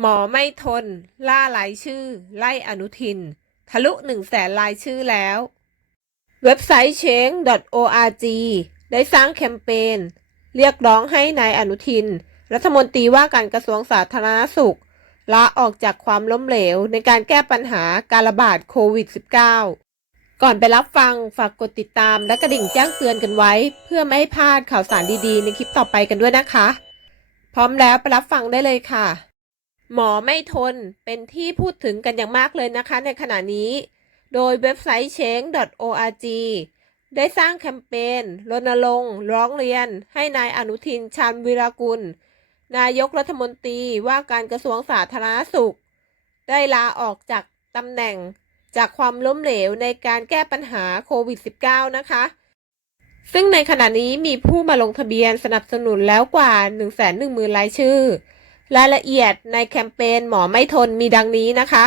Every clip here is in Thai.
หมอไม่ทน ล่ารายชื่อ ไล่อนุทิน ทะลุหนึ่งแสนรายชื่อแล้ว เว็บไซต์ change.org ได้สร้างแคมเปญเรียกร้องให้นายอนุทิน รัฐมนตรีว่าการกระทรวงสาธารณสุขลาออกจากความล้มเหลวในการแก้ปัญหาการระบาดโควิด -19 ก่อนไปรับฟังฝากกดติดตามและกระดิ่งแจ้งเตือนกันไว้ เพื่อไม่ให้พลาดข่าวสารดีๆ ในคลิปต่อไปกันด้วยนะคะ พร้อมแล้วไปรับฟังได้เลยค่ะ หมอไม่ทนเป็นที่พูดถึงกันอย่างมากเลยนะคะในขณะนี้ โดยเว็บไซต์ change.org ได้สร้างแคมเปญรณรงค์ร้องเรียน ให้นายอนุทินชาญวิรากุล นายกรัฐมนตรีว่าการกระทรวงสาธารณสุข ได้ลาออกจากตำแหน่งจากความล้มเหลวในการแก้ปัญหาโควิด -19 นะคะ ซึ่งในขณะนี้มีผู้มาลงทะเบียนสนับสนุนแล้วกว่า 110,000รายชื่อ รายละเอียดในแคมเปญหมอไม่ทนมีดังนี้นะคะ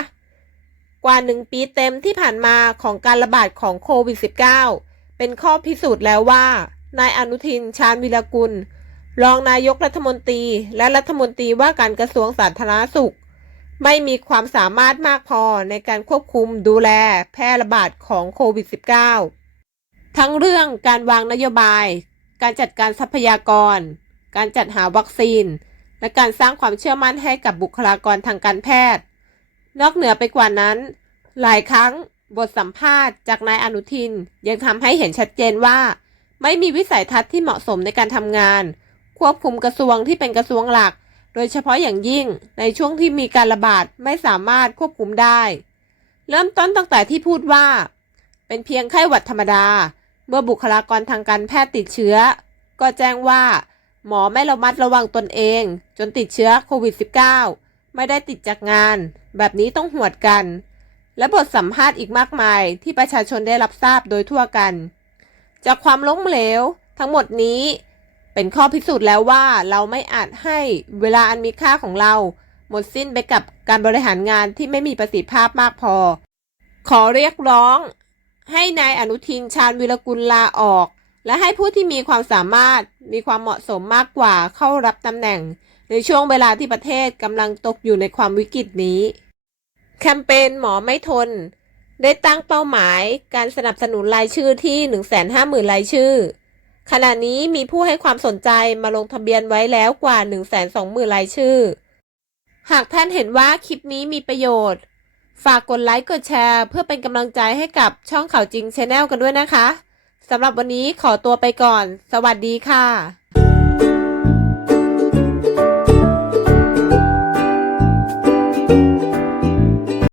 กว่าหนึ่งปีเต็มที่ผ่านมาของการระบาดของโควิด -19 เป็นข้อพิสูจน์แล้วว่า นายอนุทินชาญวิรกุล รองนายกรัฐมนตรี และรัฐมนตรีว่าการกระทรวงสาธารณสุข ไม่มีความสามารถมากพอในการควบคุมดูแลแพร่ระบาดของโควิด -19 ทั้งเรื่องการวางนโยบาย การจัดการทรัพยากร การจัดหาวัคซีน และการสร้างความเชื่อมั่นให้กับบุคลากรทางการแพทย์ นอกเหนือไปกว่านั้น หลายครั้งบทสัมภาษณ์จากนายอนุทินยังทำให้เห็นชัดเจนว่า ไม่มีวิสัยทัศน์ที่เหมาะสมในการทำงาน ควบคุมกระทรวงที่เป็นกระทรวงหลัก โดยเฉพาะอย่างยิ่งในช่วงที่มีการระบาดไม่สามารถควบคุมได้ เริ่มต้นตั้งแต่ที่พูดว่า เป็นเพียงไข้หวัดธรรมดา เมื่อบุคลากรทางการแพทย์ติดเชื้อ ก็แจ้งว่า หมอไม่ระมัดระวังตนเอง จนติดเชื้อโควิด -19 ไม่ได้ติดจากงาน แบบนี้ต้องหวดกัน และบทสัมภาษณ์อีกมากมายที่ประชาชนได้รับทราบโดยทั่วกัน จากความล้มเหลว ทั้งหมดนี้เป็นข้อพิสูจน์แล้วว่าเราไม่อาจให้เวลาอันมีค่าของเรา หมดสิ้นไปกับการบริหารงานที่ไม่มีประสิทธิภาพมากพอ ขอเรียกร้อง ให้นายอนุทินชาญวิรกุลลาออก และให้ผู้ที่มีความสามารถมีความเหมาะสมมากกว่าเข้ารับตำแหน่ง ในช่วงเวลาที่ประเทศกำลังตกอยู่ในความวิกฤตนี้ แคมเปญหมอไม่ทน ได้ตั้งเป้าหมายการสนับสนุนรายชื่อที่ 150,000 รายชื่อ ขณะนี้มีผู้ให้ความสนใจมาลงทะเบียนไว้แล้วกว่า 120,000 รายชื่อ หากท่านเห็นว่าคลิปนี้มีประโยชน์ ฝากกดไลค์กดแชร์ เพื่อเป็นกำลังใจให้กับช่องข่าวจริงชาแนลกันด้วยนะคะ สำหรับวันนี้ขอตัวไปก่อน สวัสดีค่ะ